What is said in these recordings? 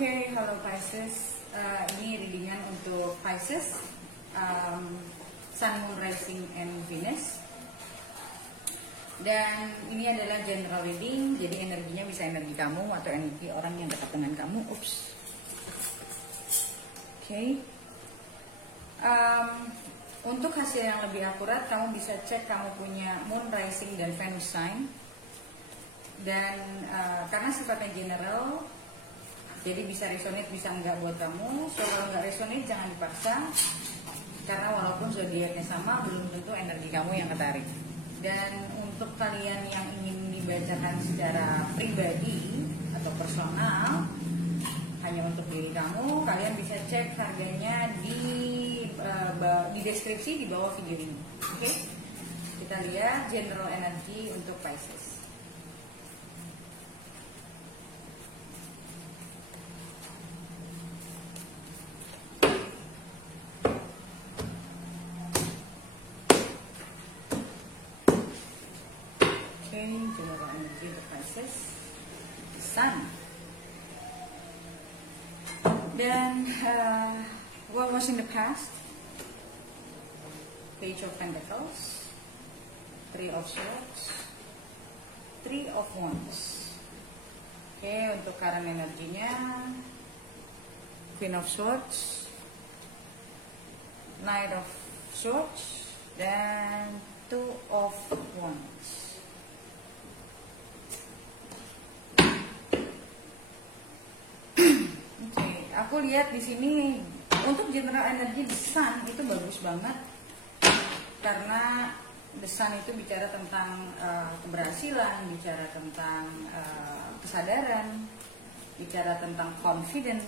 Oke, halo Pisces. Ini readingan untuk Pisces, Sun, Moon, Rising, and Venus. Dan ini adalah general reading, jadi energinya bisa energi kamu atau energi orang yang dekat dengan kamu. Oke. Untuk hasil yang lebih akurat, kamu bisa cek kamu punya Moon, Rising, dan Venus sign. Dan karena sifatnya general, jadi bisa resonate, bisa enggak buat kamu. So kalau enggak resonate jangan dipaksa, karena walaupun zodiaknya sama, belum tentu energi kamu yang ketarik. Dan untuk kalian yang ingin dibacakan secara pribadi atau personal, hanya untuk diri kamu, kalian bisa cek harganya di deskripsi di bawah video ini. Oke? Kita lihat general energy untuk Pisces. General energy untuk Pisces, Sun. Dan what was in the past? Page of Pentacles, Three of Swords, Three of Wands. Oke, untuk current energinya Queen of Swords, Knight of Swords, dan Two of Wands. Aku lihat di sini untuk general energy the Sun itu bagus banget, karena the Sun itu bicara tentang keberhasilan, bicara tentang kesadaran, bicara tentang confident,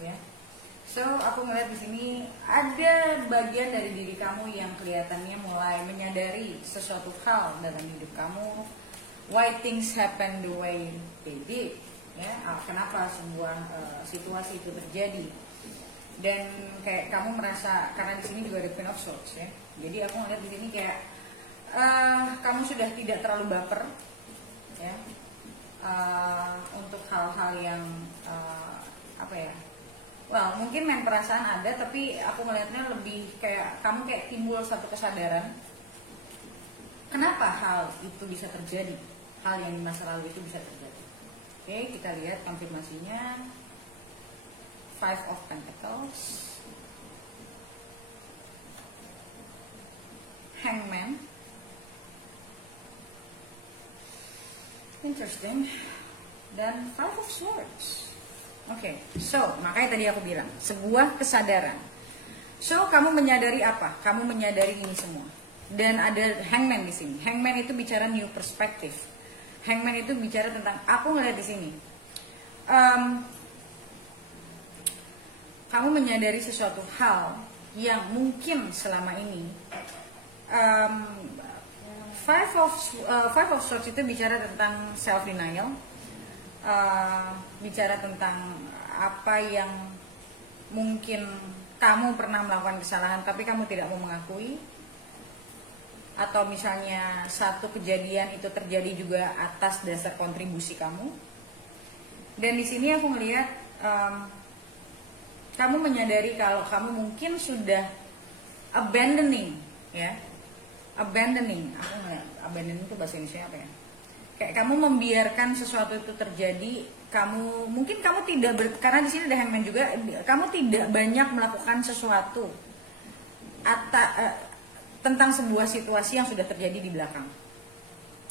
ya. So aku ngeliat di sini ada bagian dari diri kamu yang kelihatannya mulai menyadari sesuatu hal dalam hidup kamu, why things happen the way they did. Ya, kenapa sebuah situasi itu terjadi, dan kayak kamu merasa, karena di sini juga ada Queen of Swords, ya, jadi aku ngeliat di sini kayak kamu sudah tidak terlalu baper, ya, untuk hal-hal yang well, mungkin main perasaan ada, tapi aku ngeliatnya lebih kayak kamu kayak timbul satu kesadaran kenapa hal itu bisa terjadi, hal yang di masa lalu itu bisa terjadi. Oke, kita lihat konfirmasinya. Five of Pentacles, Hangman, interesting, dan Five of Swords. Oke, so makanya tadi aku bilang sebuah kesadaran. So kamu menyadari apa? Kamu menyadari ini semua. Dan ada Hangman di sini. Hangman itu bicara new perspective. Hangman itu bicara tentang, aku ngeliat di sini, kamu menyadari sesuatu hal yang mungkin selama ini, Five of Swords itu bicara tentang self denial, bicara tentang apa yang mungkin kamu pernah melakukan kesalahan tapi kamu tidak mau mengakui. Atau misalnya satu kejadian itu terjadi juga atas dasar kontribusi kamu. Dan di sini aku melihat kamu menyadari kalau kamu mungkin sudah abandoning, ya, abandoning. Aku ngeliat abandoning itu bahasa Indonesia apa ya? Kayak kamu membiarkan sesuatu itu terjadi. Mungkin kamu tidak karena di sini ada Hangman juga. Kamu tidak banyak melakukan sesuatu tentang sebuah situasi yang sudah terjadi di belakang,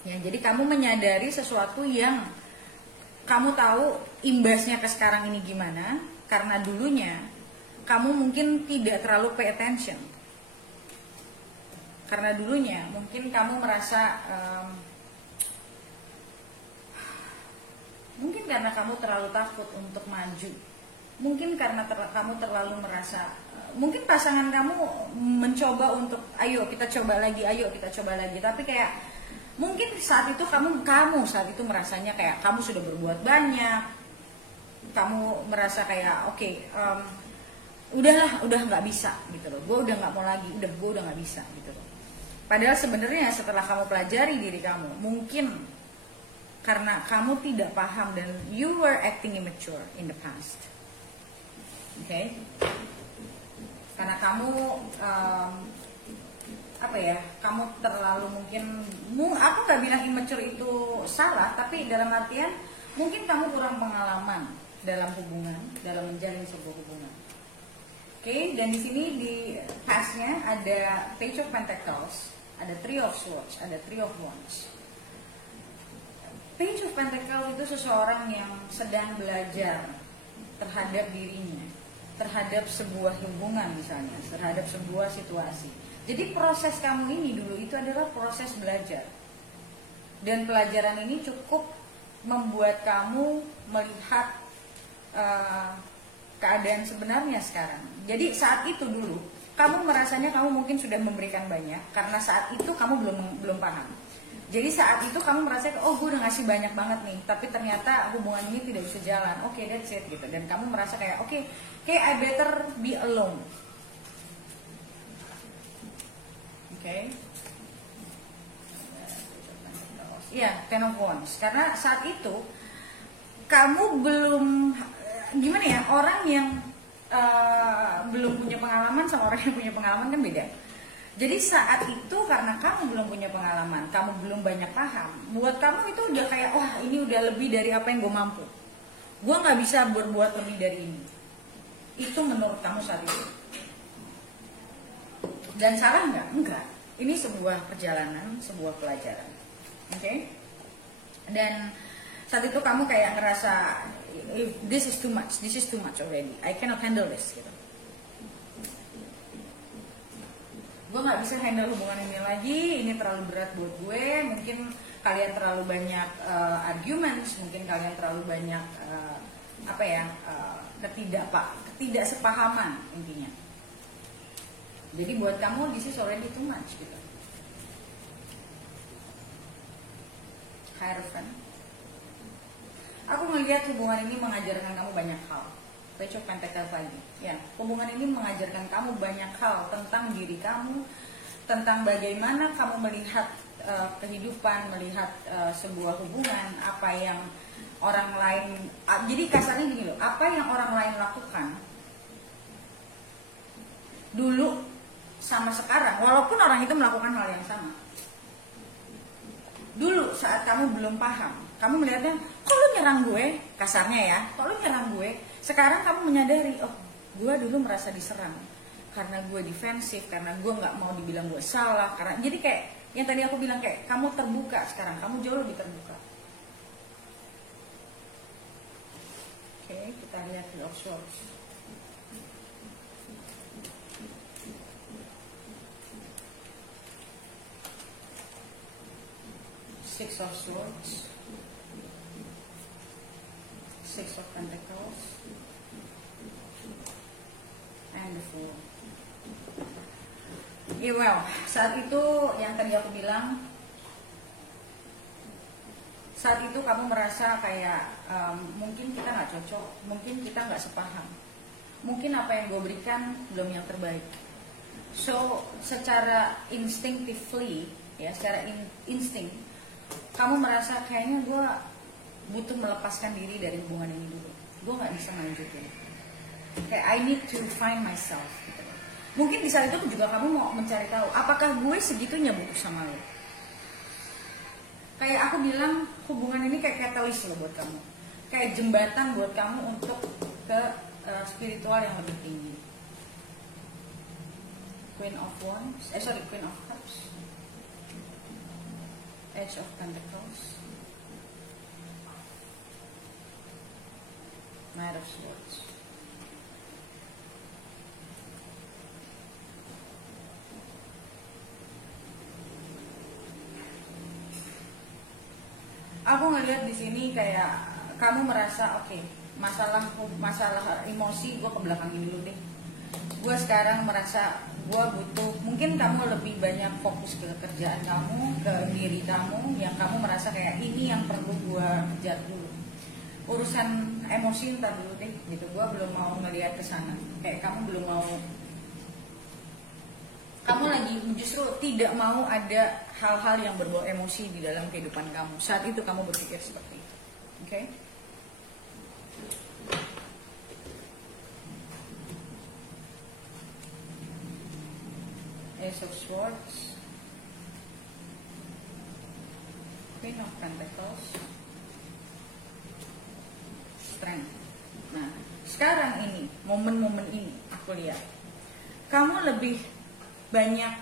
ya. Jadi kamu menyadari sesuatu yang kamu tahu imbasnya ke sekarang ini gimana, karena dulunya kamu mungkin tidak terlalu pay attention, karena dulunya mungkin kamu merasa mungkin karena kamu terlalu takut untuk maju, mungkin karena kamu terlalu merasa, mungkin pasangan kamu mencoba untuk ayo kita coba lagi, tapi kayak mungkin saat itu kamu saat itu merasanya kayak kamu sudah berbuat banyak, kamu merasa kayak udah nggak bisa gitu loh, gue udah nggak mau lagi, gue udah nggak bisa gitu loh. Padahal sebenarnya setelah kamu pelajari diri kamu, mungkin karena kamu tidak paham dan you were acting immature in the past. Okay? Karena kamu apa ya, kamu terlalu mungkin, aku nggak bilang immature itu salah, tapi dalam artian mungkin kamu kurang pengalaman dalam hubungan, dalam menjalin sebuah hubungan. Oke, dan di sini di pastnya ada Page of Pentacles, ada Three of Swords, ada Three of Wands. Page of Pentacles itu seseorang yang sedang belajar terhadap dirinya, terhadap sebuah hubungan misalnya, terhadap sebuah situasi. Jadi proses kamu ini dulu itu adalah proses belajar. Dan pelajaran ini cukup membuat kamu melihat keadaan sebenarnya sekarang. Jadi saat itu dulu kamu merasanya kamu mungkin sudah memberikan banyak, karena saat itu kamu belum paham. Jadi saat itu kamu merasa, oh gue udah ngasih banyak banget nih, tapi ternyata hubungan ini tidak bisa jalan. Oke, that's it gitu. Dan kamu merasa kayak oke, I better be alone. Oke. Iya, Ten of Wands. Karena saat itu kamu belum, gimana ya, orang yang belum punya pengalaman sama orang yang punya pengalaman kan beda. Jadi saat itu karena kamu belum punya pengalaman, kamu belum banyak paham, buat kamu itu udah kayak, wah ini udah lebih dari apa yang gue mampu, gue nggak bisa berbuat lebih dari ini. Itu menurut kamu saat itu. Dan salah nggak? Enggak. Ini sebuah perjalanan, sebuah pelajaran. Oke? Dan saat itu kamu kayak ngerasa, this is too much already, I cannot handle this gitu. Gue nggak bisa handle hubungan ini lagi, ini terlalu berat buat gue. Mungkin kalian terlalu banyak arguments, mungkin kalian terlalu banyak ketidaksepahaman intinya. Jadi buat kamu this is already too much gitu. Hierophant. Aku melihat hubungan ini mengajarkan kamu banyak hal. Page of Pentacles lagi. Ya, hubungan ini mengajarkan kamu banyak hal tentang diri kamu, tentang bagaimana kamu melihat kehidupan, melihat sebuah hubungan, apa yang orang lain. Jadi kasarnya gini loh, apa yang orang lain lakukan dulu sama sekarang, walaupun orang itu melakukan hal yang sama. Dulu saat kamu belum paham, kamu melihatnya, kok lu nyerang gue, kasarnya ya, kok lu nyerang gue. Sekarang kamu menyadari, oh gue dulu merasa diserang karena gue defensif, karena gue nggak mau dibilang gue salah, karena jadi kayak yang tadi aku bilang, kayak kamu terbuka sekarang, kamu jauh lebih terbuka. Oke, kita lihat Three of Swords. Six of Swords, Six of Pentacles, and the Fool. Well, saat itu yang tadi aku bilang, saat itu kamu merasa kayak mungkin kita nggak cocok, mungkin kita nggak sepaham, mungkin apa yang gue berikan belum yang terbaik. So secara instinctively, ya secara insting, kamu merasa kayaknya gue butuh melepaskan diri dari hubungan ini dulu. Gue nggak bisa melanjutin. Kayak I need to find myself. Gitu. Mungkin di saat itu juga kamu mau mencari tahu, apakah gue segitunya butuh sama lo. Kayak aku bilang, hubungan ini kayak catalyst loh buat kamu. Kayak jembatan buat kamu untuk ke spiritual yang lebih tinggi. Queen of Cups. Edge of Pentacles, Knight of Swords. Aku ngeliat di sini kayak kamu merasa oke, masalah emosi gue ke belakangin dulu deh. Gue sekarang merasa gue butuh, mungkin kamu lebih banyak fokus ke kerjaan kamu, ke diri kamu, yang kamu merasa kayak ini yang perlu gue kejar dulu. Urusan emosi ntar dulu deh, gitu. Gue belum mau ngelihat ke sana. Kayak kamu belum mau kamu lagi justru tidak mau ada hal-hal yang berbau emosi di dalam kehidupan kamu. Saat itu kamu berpikir seperti itu. Oke? Ace of Swords, Queen of Pentacles, Strength. Nah, sekarang ini, momen-momen ini, aku lihat kamu lebih banyak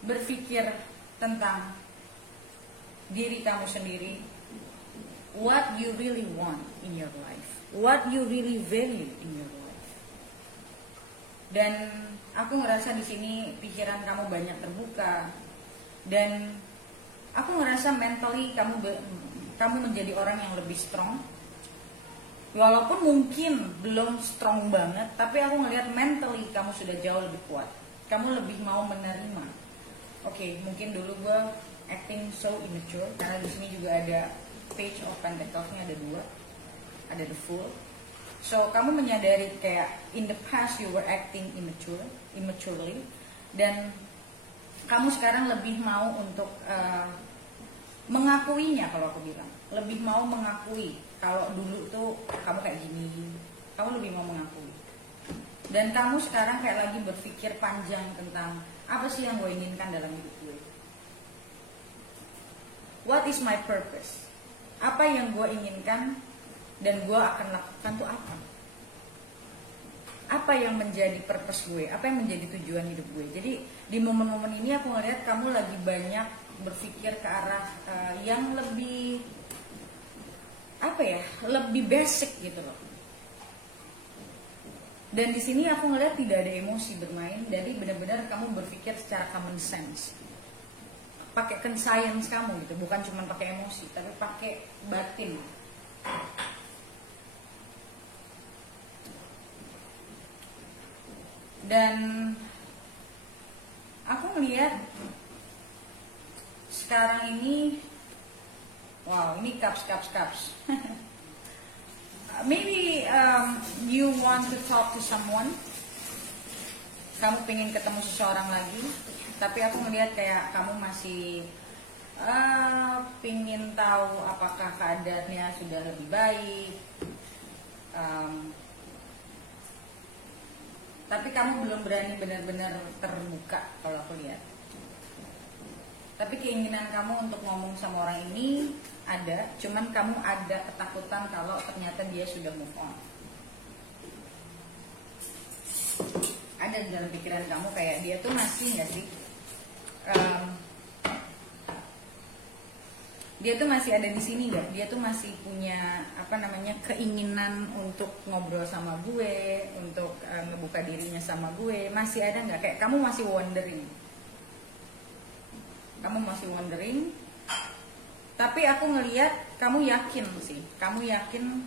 berpikir tentang diri kamu sendiri, what you really want in your life, what you really value in your life. Dan aku ngerasa di sini pikiran kamu banyak terbuka, dan aku ngerasa mentally kamu menjadi orang yang lebih strong. Walaupun mungkin belum strong banget, tapi aku ngelihat mentally kamu sudah jauh lebih kuat. Kamu lebih mau menerima. Oke, mungkin dulu gue acting so immature, karena di sini juga ada Page of Pentacles-nya ada 2, ada the Fool. So kamu menyadari kayak in the past you were acting immaturely, dan kamu sekarang lebih mau untuk mengakuinya. Kalau aku bilang lebih mau mengakui kalau dulu tuh kamu kayak gini, kamu lebih mau mengakui. Dan kamu sekarang kayak lagi berpikir panjang tentang apa sih yang gue inginkan dalam hidup gue. What is my purpose? Apa yang gue inginkan dan gue akan lakukan tuh apa? Apa yang menjadi purpose gue? Apa yang menjadi tujuan hidup gue? Jadi di momen-momen ini aku ngeliat kamu lagi banyak berpikir ke arah yang lebih lebih basic gitu loh. Dan di sini aku ngeliat tidak ada emosi bermain, jadi benar-benar kamu berpikir secara common sense, pakai conscience kamu gitu, bukan cuma pakai emosi, tapi pakai batin. Dan aku ngeliat sekarang ini, wow, ini cups. Maybe you want to talk to someone. Kamu pengen ketemu seseorang lagi, tapi aku melihat kayak kamu masih pengen tahu apakah keadaannya sudah lebih baik. Tapi kamu belum berani benar-benar terbuka kalau aku lihat. Tapi keinginan kamu untuk ngomong sama orang ini ada, cuman kamu ada ketakutan kalau ternyata dia sudah move on. Ada di dalam pikiran kamu kayak dia tuh masih nggak sih? Dia tuh masih ada di sini nggak? Dia tuh masih punya keinginan untuk ngobrol sama gue, untuk ngebuka dirinya sama gue. Masih ada nggak? Kayak kamu masih wondering. Kamu masih wondering, tapi aku ngelihat kamu yakin sih. Kamu yakin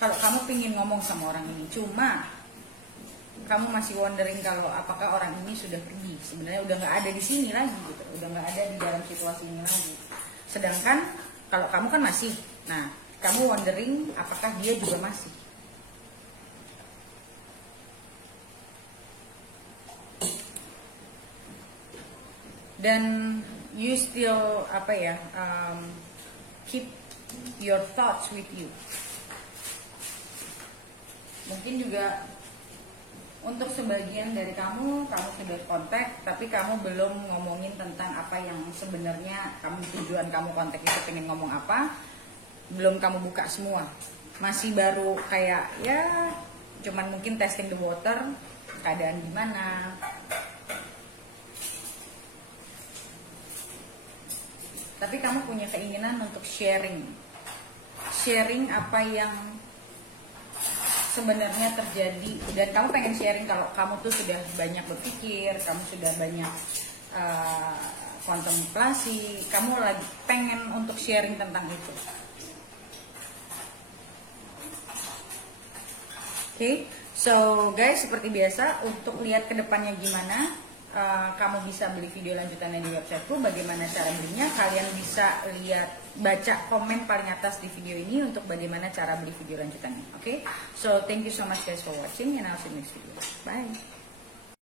kalau kamu pingin ngomong sama orang ini. Cuma kamu masih wondering kalau apakah orang ini sudah pergi. Sebenarnya udah nggak ada di sini lagi gitu. Udah nggak ada di dalam situasi ini lagi. Sedangkan kalau kamu kan masih. Nah, kamu wondering apakah dia juga masih. Dan you still keep your thoughts with you. Mungkin juga untuk sebagian dari kamu sudah kontak, tapi kamu belum ngomongin tentang apa yang sebenarnya tujuan kamu kontak itu pengen ngomong apa. Belum kamu buka semua, masih baru kayak ya cuman mungkin testing the water, keadaan gimana. Tapi kamu punya keinginan untuk sharing apa yang sebenarnya terjadi, dan kamu pengen sharing kalau kamu tuh sudah banyak berpikir, kamu sudah banyak kontemplasi, kamu lagi pengen untuk sharing tentang itu. Oke, so guys, seperti biasa untuk lihat kedepannya gimana, kamu bisa beli video lanjutannya di websiteku. Bagaimana cara belinya? Kalian bisa baca komen paling atas di video ini untuk bagaimana cara beli video lanjutannya. Oke? So thank you so much guys for watching and I'll see you next video. Bye.